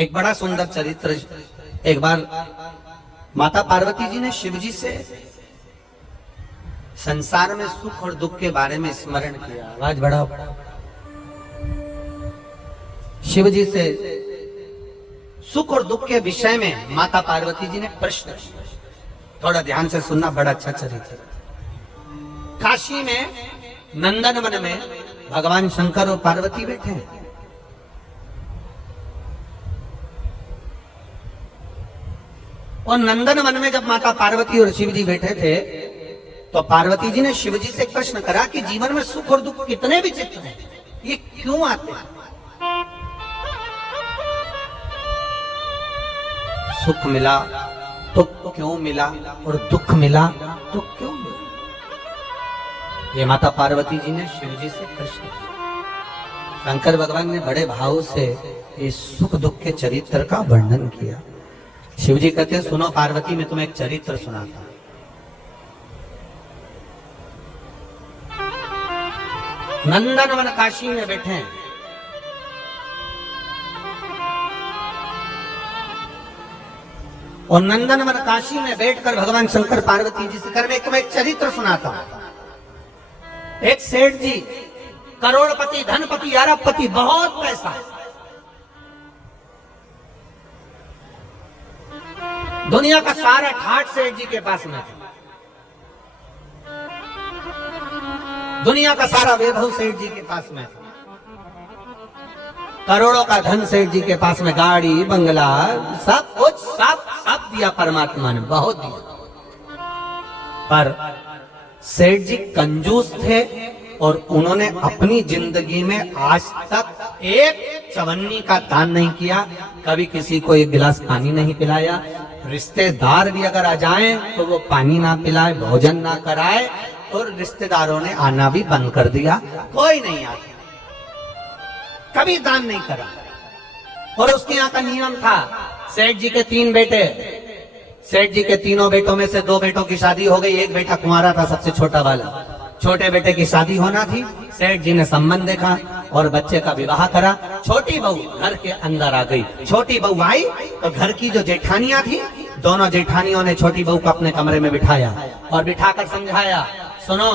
एक बड़ा सुंदर चरित्र। एक बार माता पार्वती जी ने शिव जी से संसार में सुख और दुख के बारे में स्मरण किया। आवाज बढ़ाओ। शिव जी से सुख और दुख के विषय में माता पार्वती जी ने प्रश्न किया। थोड़ा ध्यान से सुनना, बड़ा अच्छा चरित्र। काशी में नंदन वन में भगवान शंकर और पार्वती बैठे हैं। और नंदन वन में जब माता पार्वती और शिव जी बैठे थे तो पार्वती जी ने शिव जी से प्रश्न करा कि जीवन में सुख और दुख कितने विचित्र हैं, ये क्यों आते हैं? सुख मिला तो क्यों मिला और दुख मिला तो क्यों मिला? ये माता पार्वती जी ने शिव जी से प्रश्न किया। शंकर भगवान ने बड़े भाव से इस सुख दुख के चरित्र का वर्णन किया। शिव जी कहते हैं, सुनो पार्वती, मैं तुम्हें एक चरित्र सुनाता हूं। नंदनवन काशी में बैठे हैं। और नंदनवन काशी में बैठकर भगवान शंकर पार्वती जी से मैं तुम्हें एक चरित्र सुनाता हूं। एक सेठ जी, करोड़पति, धनपति, अरबपति, बहुत पैसा, दुनिया का सारा ठाट सेठ जी के पास में था। दुनिया का सारा वैभव सेठ जी के पास में था। करोड़ों का धन सेठ जी के पास में, गाड़ी बंगला सब कुछ सब दिया परमात्मा ने, बहुत दिया। पर सेठ जी कंजूस थे और उन्होंने अपनी जिंदगी में आज तक एक चवन्नी का दान नहीं किया। कभी किसी को एक गिलास पानी नहीं पिलाया। रिश्तेदार भी अगर आ जाएं तो वो पानी ना पिलाए, भोजन ना कराए। और रिश्तेदारों ने आना भी बंद कर दिया, कोई नहीं आता, कभी दान नहीं करा। और उसके यहाँ का नियम था, सेठ जी के 3 बेटे, सेठ जी के तीनों बेटों में से 2 बेटों की शादी हो गई, एक बेटा कुंवारा था, सबसे छोटा वाला। छोटे बेटे की शादी होना थी, सेठ जी ने संबंध देखा और बच्चे का विवाह करा। छोटी बहू घर के अंदर आ गई। छोटी बहू आई तो घर की जो जेठानियां थी, दोनों जेठानियों ने छोटी बहू को अपने कमरे में बिठाया और बिठाकर समझाया, सुनो,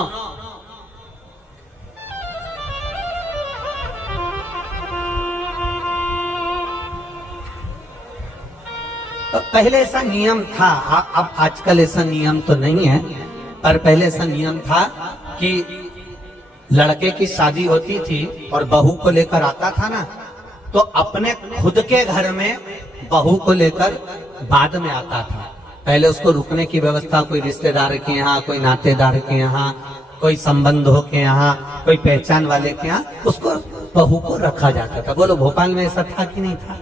तो पहले ऐसा नियम था, अब आजकल ऐसा नियम तो नहीं है, पर पहले ऐसा नियम था कि लड़के की शादी होती थी और बहू को लेकर आता था ना, तो अपने खुद के घर में बहू को लेकर बाद में आता था। पहले उसको रुकने की व्यवस्था कोई रिश्तेदार के यहाँ, कोई नातेदार के यहाँ, कोई संबंधों के यहाँ, कोई पहचान वाले के यहाँ, उसको बहू को रखा जाता था। बोलो भोपाल में ऐसा था कि नहीं था?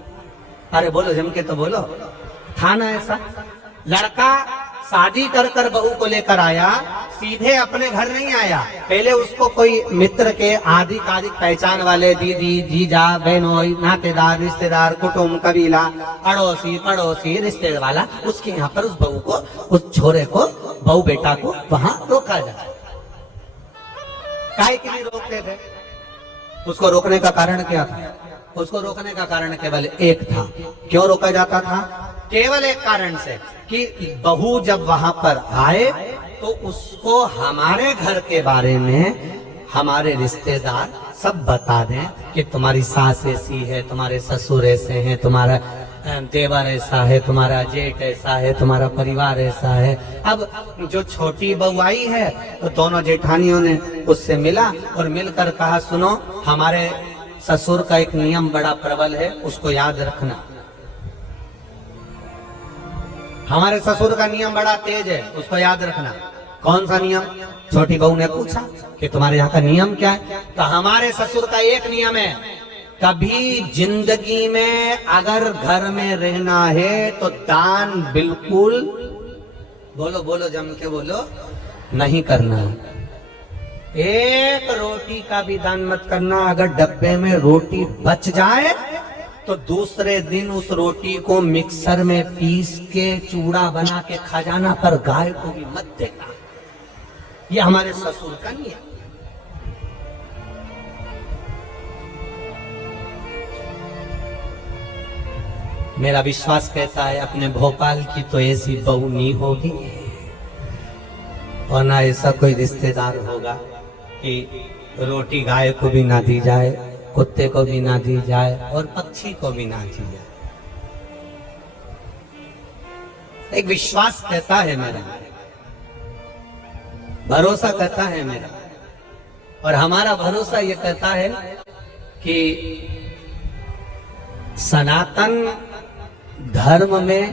अरे बोलो, जम के तो बोलो, था ना ऐसा? लड़का शादी कर बहू को लेकर आया, सीधे अपने घर नहीं आया। पहले उसको कोई मित्र के आधिकारिक पहचान वाले, दीदी, जीजा, बहनोई, नातेदार, रिश्तेदार, कुटुंब, कबीला, अड़ोसी पड़ोसी, रिश्तेदार वाला, उसके यहाँ पर उस बहू को, उस छोरे को, बहू बेटा को वहां रोका जाए। काहे के लिए रोकते थे? उसको रोकने का कारण क्या था? उसको रोकने का कारण केवल एक था। क्यों रोका जाता था? केवल एक कारण से कि बहू जब वहां पर आए तो उसको हमारे घर के बारे में हमारे रिश्तेदार सब बता दें कि तुम्हारी सास ऐसी है, तुम्हारे ससुर ऐसे हैं, तुम्हारा देवर ऐसा है, तुम्हारा जेठ ऐसा है, तुम्हारा परिवार ऐसा है। अब जो छोटी बहू आई है तो दोनों जेठानियों ने उससे मिला और मिलकर कहा, सुनो, हमारे ससुर का एक नियम बड़ा प्रबल है, उसको याद रखना। हमारे ससुर का नियम बड़ा तेज है, उसको याद रखना। कौन सा नियम? छोटी बहू ने पूछा कि तुम्हारे यहाँ का नियम क्या है? तो हमारे ससुर का एक नियम है, कभी जिंदगी में अगर घर में रहना है तो दान बिल्कुल, बोलो बोलो जम के बोलो, नहीं करना है। एक रोटी का भी दान मत करना। अगर डब्बे में रोटी बच जाए तो दूसरे दिन उस रोटी को मिक्सर में पीस के चूड़ा बना के खा जाना, पर गाय को भी मत देना। ये हमारे ससुर का नियम। मेरा विश्वास कहता है अपने भोपाल की तो ऐसी बहू नहीं होगी और ना ऐसा कोई रिश्तेदार होगा कि रोटी गाय को भी ना दी जाए, कुत्ते को भी ना दी जाए और पक्षी को भी ना दी जाए। एक विश्वास कहता है मेरा, भरोसा कहता है मेरा, और हमारा भरोसा ये कहता है कि सनातन धर्म में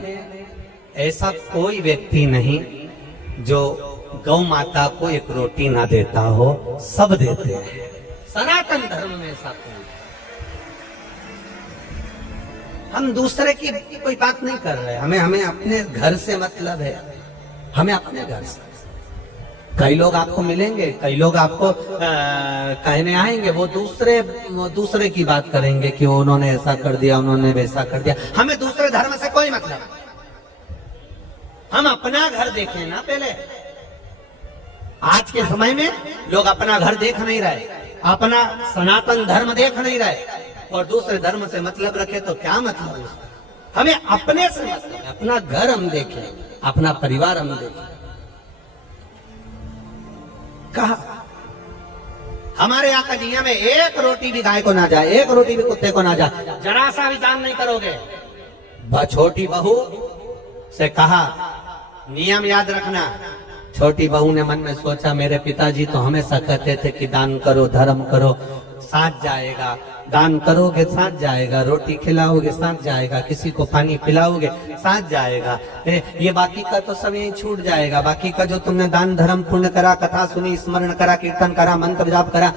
ऐसा कोई व्यक्ति नहीं जो गौ माता को एक रोटी ना देता हो, सब देते हैं। सनातन धर्म में ऐसा कोई, हम दूसरे की कोई बात नहीं कर रहे, हमें अपने घर से मतलब है, हमें अपने घर से। कई लोग आपको मिलेंगे, कई लोग आपको कहने आएंगे, वो दूसरे की बात करेंगे कि उन्होंने ऐसा कर दिया, उन्होंने वैसा कर दिया। हमें दूसरे धर्म से कोई मतलब, हम अपना घर देखें ना पहले। आज के समय में लोग अपना घर देख नहीं रहे, अपना सनातन धर्म देख नहीं रहे और दूसरे धर्म से मतलब रखे तो क्या मतलब है? हमें अपने से मतलब, अपना घर हम देखें, अपना परिवार हम देखें। कहा हमारे यहाँ का नियम है, एक रोटी भी गाय को ना जाए, एक रोटी भी कुत्ते को ना जाए, जरा सा भी दान नहीं करोगे। छोटी बहू से कहा नियम याद रखना। छोटी बहू ने मन में सोचा मेरे पिताजी तो हमेशा कहते थे कि दान करो, धर्म करो, साथ जाएगा। दान करोगे साथ जाएगा, रोटी खिलाओगे साथ जाएगा, किसी को पानी पिलाओगे साथ जाएगा। ये बाकी का तो सब यही छूट जाएगा। बाकी का जो तुमने दान धर्म पुण्य करा, कथा सुनी, स्मरण करा, कीर्तन करा, मंत्र जाप करा,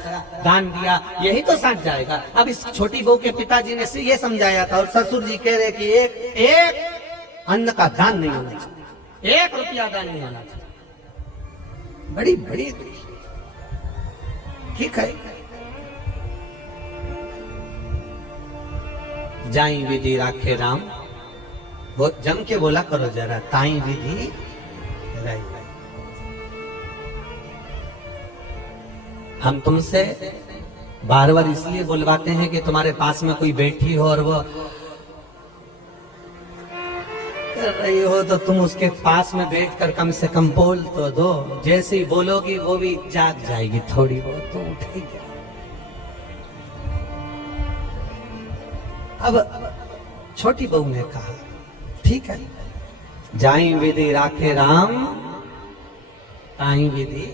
दान दिया, यही तो साथ जाएगा। अब इस छोटी बहू के पिताजी ने ये समझाया था और ससुर जी कह रहे कि एक अन्न का दान नहीं होना चाहिए, 1 रुपया दान नहीं होना चाहिए। बड़ी बड़ी ठीक है। जाई विधि राखे राम, वो जम के बोला करो जरा, ताई विधि राई। हम तुमसे बार बार इसलिए बुलवाते हैं कि तुम्हारे पास में कोई बैठी हो और वो कर रही हो तो तुम उसके पास में बैठकर कम से कम बोल तो दो। जैसे ही बोलोगी वो भी जाग जाएगी, थोड़ी बहुत तो उठेगी। अब छोटी बहू ने कहा ठीक है, जाई विधि राखे राम, ताई विधि,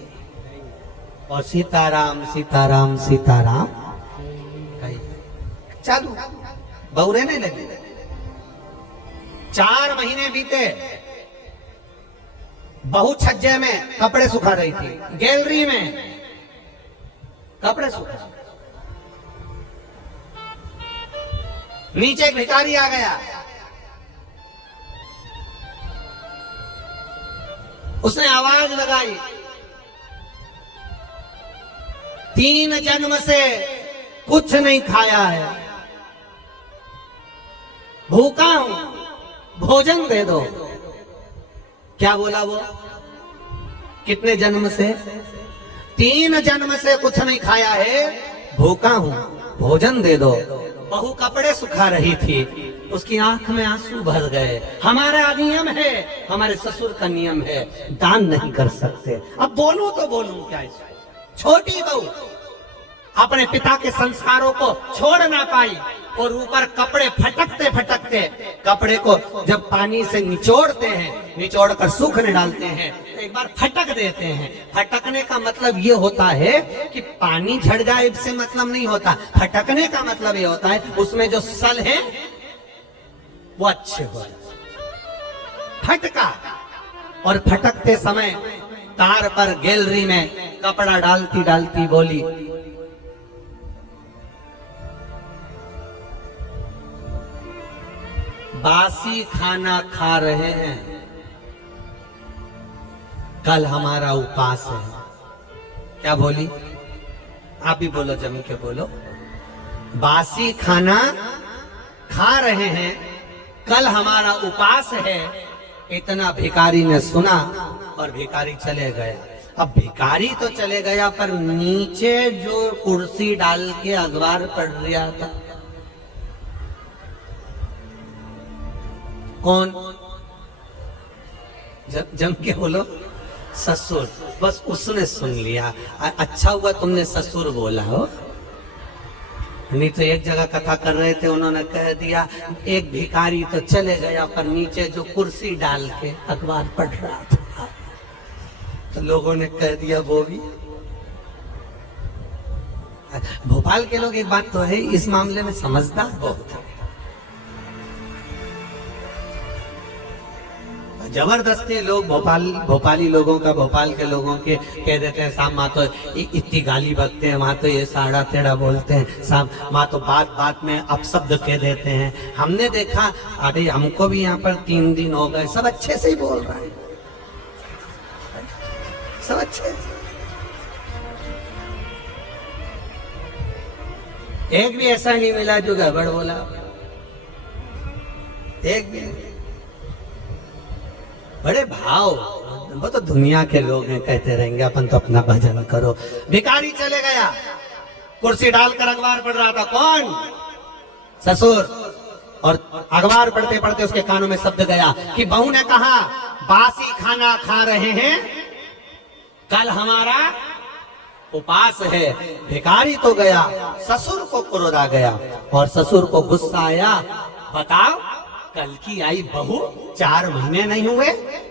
और सीताराम सीताराम सीताराम चालू। बहू रहने लगी। 4 महीने बीते। बहू छज्जे में कपड़े सुखा रही थी, गैलरी में कपड़े सुखा। नीचे एक भिखारी आ गया, उसने आवाज लगाई, 3 जन्म से कुछ नहीं खाया है, भूखा हूं, भोजन दे दो। क्या बोला वो? कितने जन्म से? 3 जन्म से कुछ नहीं खाया है, भूखा हूं, भोजन दे दो। बहू कपड़े सुखा रही थी, उसकी आंख में आंसू भर गए। हमारा नियम है, हमारे ससुर का नियम है, दान नहीं कर सकते। अब बोलूं तो बोलूं क्या इसमें? छोटी बहू अपने पिता के संस्कारों को छोड़ ना पाई और ऊपर कपड़े फटकते फटकते, कपड़े को जब पानी से निचोड़ते हैं, निचोड़ कर सूखने डालते हैं, एक बार फटक देते हैं। फटकने का मतलब ये होता है कि पानी झड़ जाए इससे मतलब नहीं होता। फटकने का मतलब ये होता है उसमें जो सल है वो अच्छे हो जाए। फटका, और फटकते समय तार पर गैलरी में कपड़ा डालती डालती बोली, बासी खाना खा रहे हैं, कल हमारा उपास है। क्या बोली? आप भी बोलो, जम के बोलो। बासी खाना खा रहे हैं, कल हमारा उपास है। इतना भिखारी ने सुना और भिखारी चले गए। अब भिखारी तो चले गया, पर नीचे जो कुर्सी डाल के अखबार पढ़ रहा था, कौन? जम के बोलो, ससुर। बस उसने सुन लिया। अच्छा हुआ तुमने ससुर बोला हो, नहीं तो एक जगह कथा कर रहे थे, उन्होंने कह दिया एक भिखारी तो चले गया पर नीचे जो कुर्सी डाल के अखबार पढ़ रहा था, तो लोगों ने कह दिया वो भी। भोपाल के लोग एक बात तो है, इस मामले में समझदार बहुत है। जबरदस्ती लोग भोपाली लोगों का, भोपाल के लोगों के कह देते हैं साहब माँ तो इतनी गाली बकते हैं, वहां तो ये साड़ा तेड़ा बोलते हैं, साहब माँ तो बात बात में अपशब्द कह देते हैं। हमने देखा, अरे हमको भी यहाँ पर 3 दिन हो गए, सब अच्छे से ही बोल रहे हैं, सब अच्छे। एक भी ऐसा नहीं मिला जो गड़बड़ बोला, एक भी नहीं। बड़े भाव, वो तो दुनिया के लोग हैं, कहते रहेंगे अपन तो अपना भजन करो। भिखारी चले गया, कुर्सी डालकर अखबार पढ़ रहा था, कौन? ससुर। और अखबार पढ़ते पढ़ते उसके कानों में शब्द गया कि बहू ने कहा बासी खाना खा रहे हैं, कल हमारा उपास है। भिखारी तो गया, ससुर को क्रोध आ गया और ससुर को गुस्सा आया, बताओ कल की आई बहू 4 महीने नहीं हुए,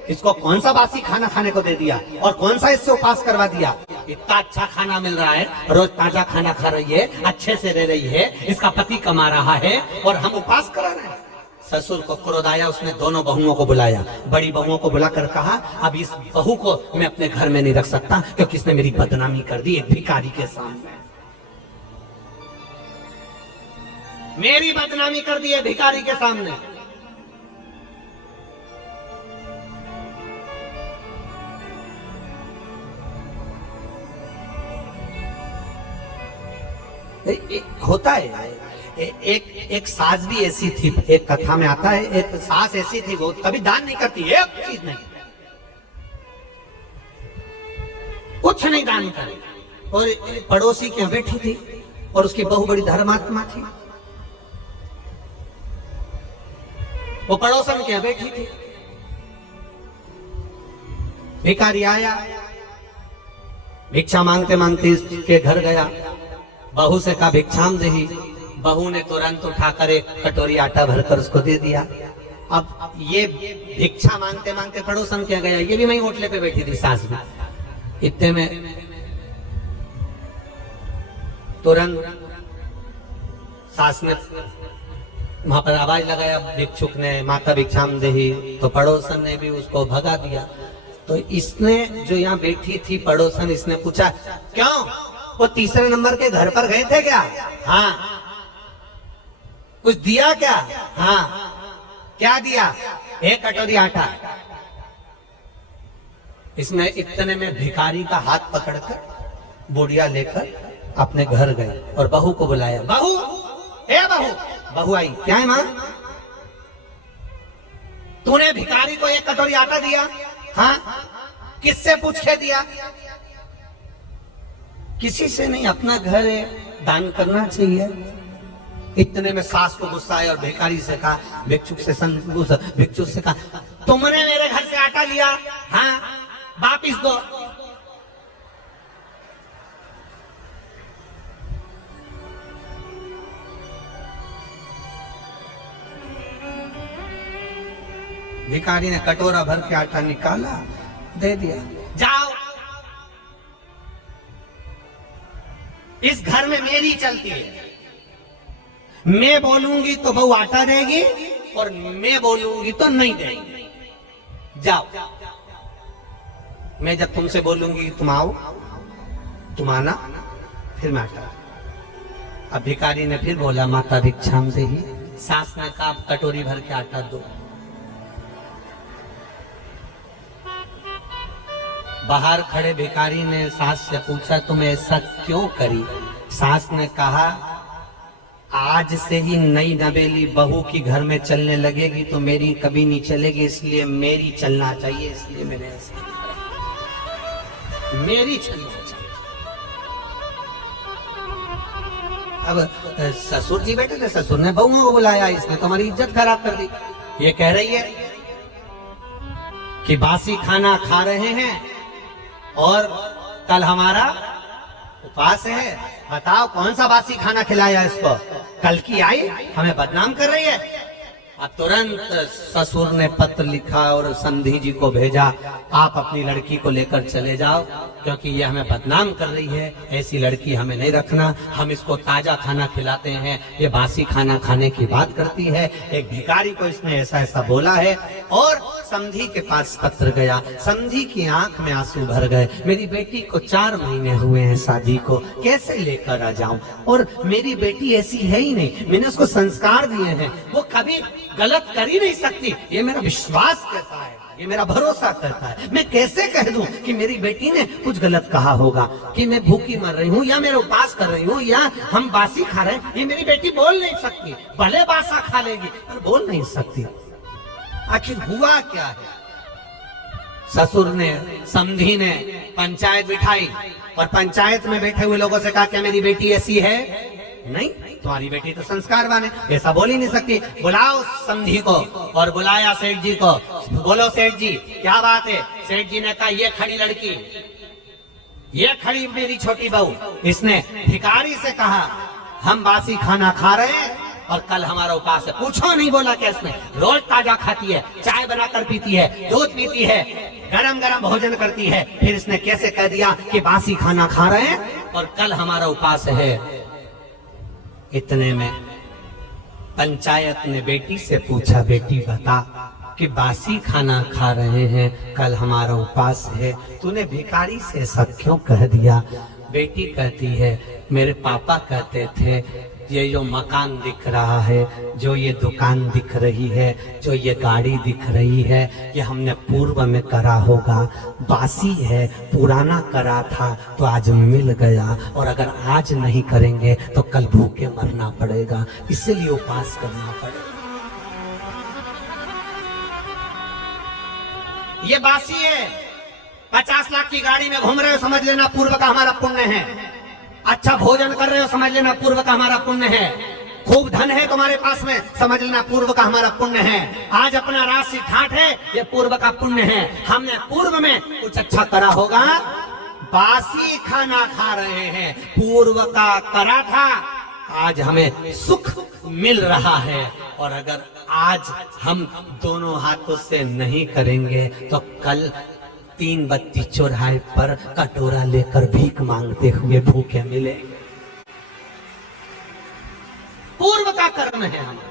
इसको कौन सा बासी खाना खाने को दे दिया और कौन सा इससे उपास करवा दिया? इतना अच्छा खाना मिल रहा है, रोज ताजा खाना खा रही है, अच्छे से रह रही है, इसका पति कमा रहा है और हम उपास करा रहे हैं। ससुर को क्रोध आया, उसने दोनों बहुओं को बुलाया, बड़ी बहुओं को बुलाकर कहा अब इस बहू को मैं अपने घर में नहीं रख सकता क्योंकि इसने मेरी बदनामी कर दी एक भिखारी के सामने, मेरी बदनामी कर दी है भिखारी के सामने। होता है, एक सास भी ऐसी थी, एक कथा में आता है, एक सास ऐसी थी, वो कभी दान नहीं करती, एक चीज नहीं, कुछ नहीं दान करे, और पड़ोसी के यहाँ बैठी थी और उसकी बहू बड़ी धर्मात्मा थी, वो पड़ोसन के यहाँ बैठी थी। भिखारी आया, भिक्षा मांगते मांगते इसके घर गया, बहू से कहा भिक्षाम देही, बहू ने तुरंत उठाकर एक कटोरी आटा भरकर उसको दे दिया। अब ये भिक्षा मांगते मांगते पड़ोसन क्या गया, ये भी वहीं होटले पे बैठी थी सास में, इतने में तुरंत सास ने वहां पर आवाज लगाया भिक्षुक ने, माता भिक्षाम देही, तो पड़ोसन ने भी उसको भगा दिया। तो इसने जो यहाँ बैठी थी पड़ोसन, इसने पूछा क्यों वो 3रे नंबर के घर पर गए थे क्या? हाँ। कुछ दिया क्या? हाँ। क्या दिया? 1 कटोरी आटा। इसने इतने में भिखारी का हाथ पकड़कर बोरिया लेकर अपने घर गए और बहू को बुलाया, बहू, ए बहू। बहू आई, क्या है मां? तूने भिखारी को 1 कटोरी आटा दिया? हाँ। किससे पूछ के दिया? किसी से नहीं, अपना घर है, दान करना चाहिए। इतने में सास को गुस्सा आया और भिखारी से कहा, भिक्षुक से कहा तुमने मेरे घर से आटा लिया? हाँ, वापिस दो। भिखारी ने कटोरा भर के आटा निकाला, दे दिया, जाओ इस घर में मेरी चलती है, मैं बोलूंगी तो बहू आटा देगी और मैं बोलूंगी तो नहीं देगी, जाओ। मैं जब तुमसे बोलूंगी तुम आओ, तुम आना, फिर मैं आटा। अब भिखारी ने फिर बोला माता भिक्षाम देही, सास ने कहा कटोरी भर के आटा दो। बाहर खड़े भिखारी ने सास से पूछा तुम ऐसा क्यों करी? सास ने कहा आज से ही नई नवेली बहू की घर में चलने लगेगी तो मेरी कभी नहीं चलेगी, इसलिए मेरी चलना चाहिए, इसलिए मैंने ऐसा मेरी चलना चाहिए। अब ससुर जी बैठे थे, ससुर ने बहुओं को बुलाया, इसने तुम्हारी इज्जत खराब कर दी, ये कह रही है कि बासी खाना खा रहे हैं और कल हमारा उपवास है। बताओ कौन सा बासी खाना खिलाया इसको? कल की आई हमें बदनाम कर रही है। अब तुरंत ससुर ने पत्र लिखा और समधी जी को भेजा, आप अपनी लड़की को लेकर चले जाओ क्योंकि ये हमें बदनाम कर रही है, ऐसी लड़की हमें नहीं रखना, हम इसको ताजा खाना खिलाते हैं, ये बासी खाना खाने की बात करती है। एक भिखारी को इसने ऐसा ऐसा बोला है और समधी के पास पत्र गया। समधी की आंख में आंसू भर गए, मेरी बेटी को 4 महीने हुए हैं शादी को, कैसे लेकर आ जाऊं? और मेरी बेटी ऐसी है ही नहीं, मैंने उसको संस्कार दिए हैं, वो कभी गलत कर ही नहीं सकती, ये मेरा विश्वास कहता है, ये मेरा भरोसा करता है। मैं कैसे कह दूं कि मेरी बेटी ने कुछ गलत कहा होगा, कि मैं भूखी मर रही हूँ या मेरा उपवास कर रही हूँ या हम बासी खा रहे हैं? ये मेरी बेटी बोल नहीं सकती, भले बासा खा लेगी पर बोल नहीं सकती। आखिर हुआ क्या है? ससुर ने, समधी ने पंचायत बिठाई और पंचायत में बैठे हुए लोगों से कहा क्या मेरी बेटी ऐसी है? नहीं, तुम्हारी बेटी तो संस्कारवान है, ऐसा बोल ही नहीं सकती। बुलाओ समधी को। और बुलाया सेठ जी को। बोलो सेठ जी क्या बात है? सेठ जी ने कहा ये खड़ी लड़की, ये खड़ी मेरी छोटी बहू, इसने भिखारी से कहा हम बासी खाना खा रहे हैं और कल हमारा उपवास है। पूछो नहीं बोला क्या इसने? रोज ताजा खाती है, चाय बनाकर पीती है, दूध पीती है, गरम गरम भोजन करती है, फिर इसने कैसे कह दिया कि बासी खाना खा रहे हैं और कल हमारा उपवास है? इतने में पंचायत ने बेटी से पूछा, बेटी बता कि बासी खाना खा रहे हैं, कल हमारा उपवास है, तूने भिखारी से ऐसा क्यों कह दिया? बेटी कहती है मेरे पापा कहते थे ये जो मकान दिख रहा है, जो ये दुकान दिख रही है, जो ये गाड़ी दिख रही है, ये हमने पूर्व में करा होगा, बासी है, पुराना करा था तो आज मिल गया और अगर आज नहीं करेंगे तो कल भूखे मरना पड़ेगा, इसलिए उपवास करना पड़ेगा। ये बासी है, 50 लाख की गाड़ी में घूम रहे हो, समझ लेना पूर्व का हमारा पुण्य है। अच्छा भोजन कर रहे हो, समझ लेना पूर्व का हमारा पुण्य है। खूब धन है तुम्हारे पास में, समझ लेना पूर्व का हमारा पुण्य है। आज अपना राशि ठाठ है, ये पूर्व का पुण्य है। हमने पूर्व में कुछ अच्छा करा होगा, बासी खाना खा रहे हैं, पूर्व का करा था, आज हमें सुख मिल रहा है। और अगर आज हम दोनों हाथों से नहीं करेंगे तो कल 3 बत्ती चौराहे पर कटोरा लेकर भीख मांगते हुए भूखे मिलेंगे। पूर्व का कर्म है हमारा।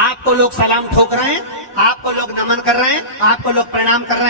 आपको लोग सलाम ठोक रहे हैं, आपको लोग नमन कर रहे हैं, आपको लोग प्रणाम कर रहे हैं।